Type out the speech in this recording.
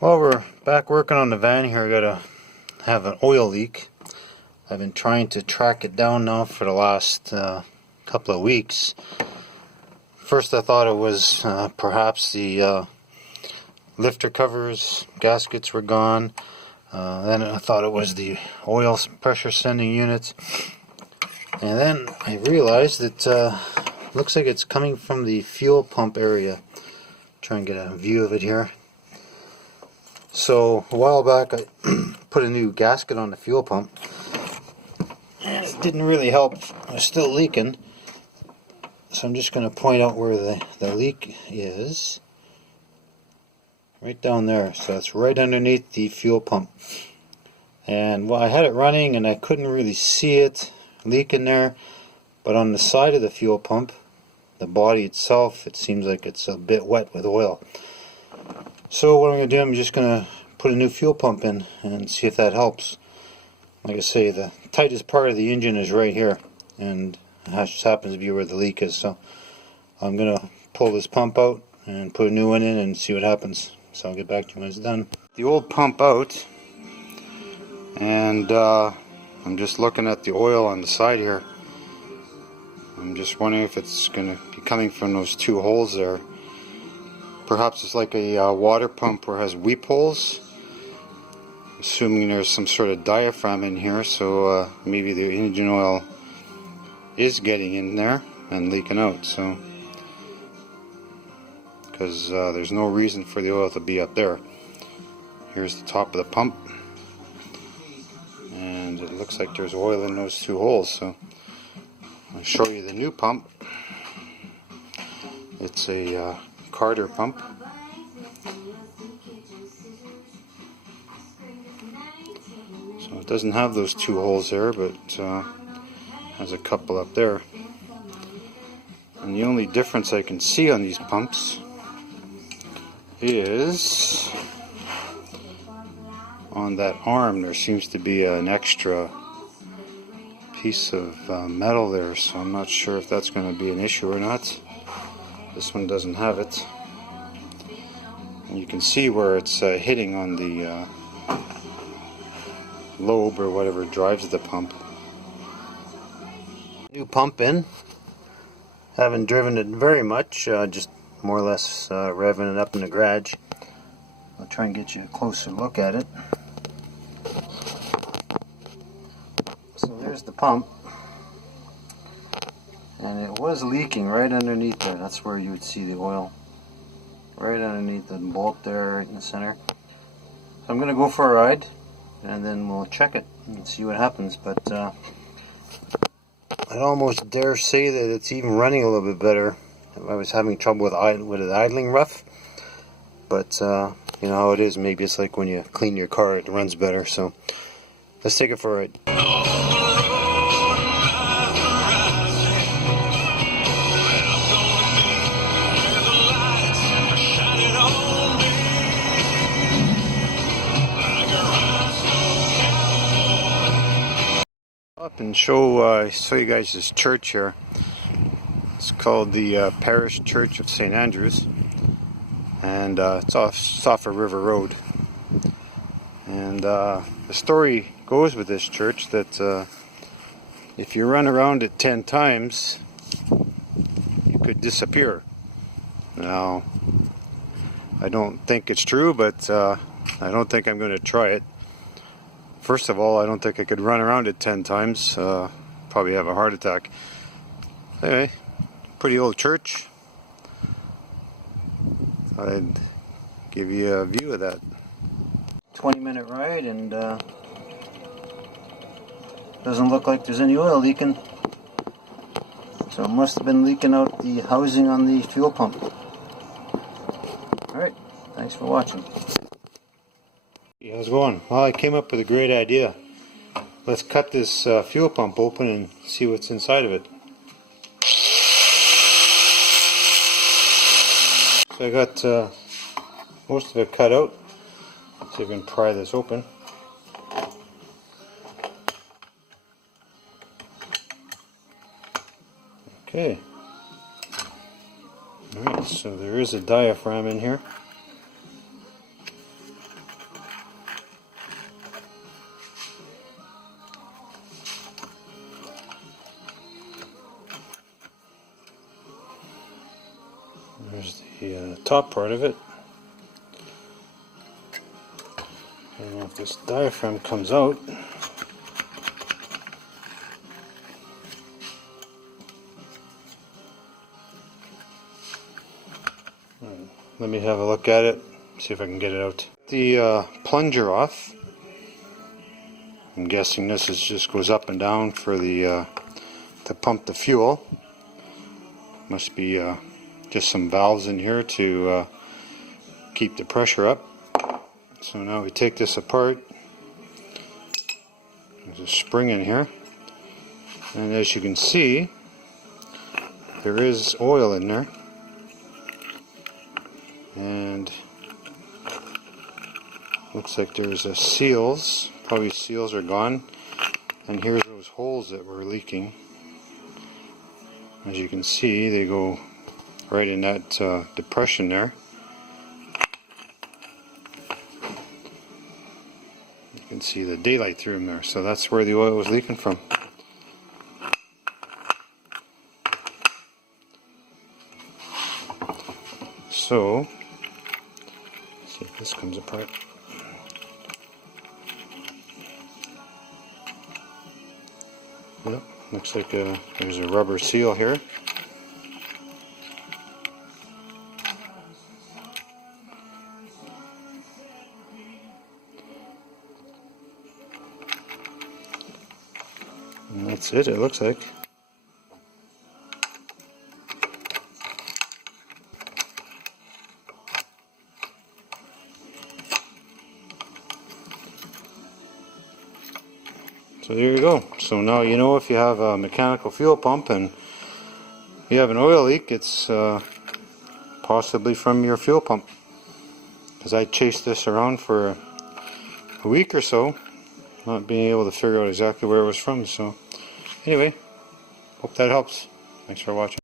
Well, we're back working on the van here. I gotta have an oil leak. I've been trying to track it down now for the last couple of weeks. First I thought it was perhaps the lifter covers, gaskets were gone. Then I thought it was the oil pressure sending units. And then I realized it looks like it's coming from the fuel pump area. Try and get a view of it here. So a while back I put a new gasket on the fuel pump and it didn't really help. It was still leaking. So I'm just going to point out where the leak is. Right down there. So it's right underneath the fuel pump. And well, I had it running and I couldn't really see it leaking there. But on the side of the fuel pump, the body itself, it seems like it's a bit wet with oil. So what I'm going to do, I'm just going to put a new fuel pump in and see if that helps. Like I say, the tightest part of the engine is right here, and it just happens to be where the leak is. So I'm going to pull this pump out and put a new one in and see what happens. So I'll get back to you when it's done. The old pump out, and I'm just looking at the oil on the side here. I'm just wondering if it's going to be coming from those two holes there. Perhaps it's like a water pump where it has weep holes. Assuming there's some sort of diaphragm in here, so maybe the engine oil is getting in there and leaking out. So, because there's no reason for the oil to be up there. Here's the top of the pump, and it looks like there's oil in those two holes. So I'll show you the new pump. It's a Carter pump. So it doesn't have those two holes there, but has a couple up there. And the only difference I can see on these pumps is on that arm there seems to be an extra piece of metal there, so I'm not sure if that's going to be an issue or not. This one doesn't have it. And you can see where it's hitting on the lobe or whatever drives the pump. New pump in. Haven't driven it very much, just more or less revving it up in the garage. I'll try and get you a closer look at it. So there's the pump. And it was leaking right underneath there. That's where you would see the oil. Right underneath the bolt there, right in the center. So I'm going to go for a ride, and then we'll check it and see what happens. But I'd almost dare say that it's even running a little bit better. I was having trouble with it idling rough. But you know how it is. Maybe it's like when you clean your car, it runs better. So let's take it for a ride. Up and show you guys this church here. It's called the Parish Church of St. Andrews, and it's off a river road. And the story goes with this church that if you run around it 10 times, you could disappear. Now, I don't think it's true, but I don't think I'm going to try it. First of all, I don't think I could run around it 10 times. Probably have a heart attack. Anyway, pretty old church. I'd give you a view of that. 20-minute ride, and doesn't look like there's any oil leaking. So it must have been leaking out the housing on the fuel pump. Alright, thanks for watching. Hey, how's it going? Well, I came up with a great idea. Let's cut this fuel pump open and see what's inside of it. So I got most of it cut out. Let's see if I can pry this open. Okay. Alright, so there is a diaphragm in here. the top part of it. I don't know if this diaphragm comes out. Let me have a look at it, see if I can get it out. The plunger off. I'm guessing this is just goes up and down for the to pump the fuel. Must be just some valves in here to keep the pressure up. So now we take this apart. There's a spring in here, and as you can see, there is oil in there. And looks like there's a seals. Probably seals are gone. And here's those holes that were leaking. As you can see, they go right in that depression there. You can see the daylight through them there. So that's where the oil was leaking from. So see if this comes apart. Yep, looks like there's a rubber seal here. And that's it looks like. So there you go. So now you know if you have a mechanical fuel pump and you have an oil leak, it's possibly from your fuel pump. Because I chased this around for a week or so, not being able to figure out exactly where it was from. So anyway, hope that helps. Thanks for watching.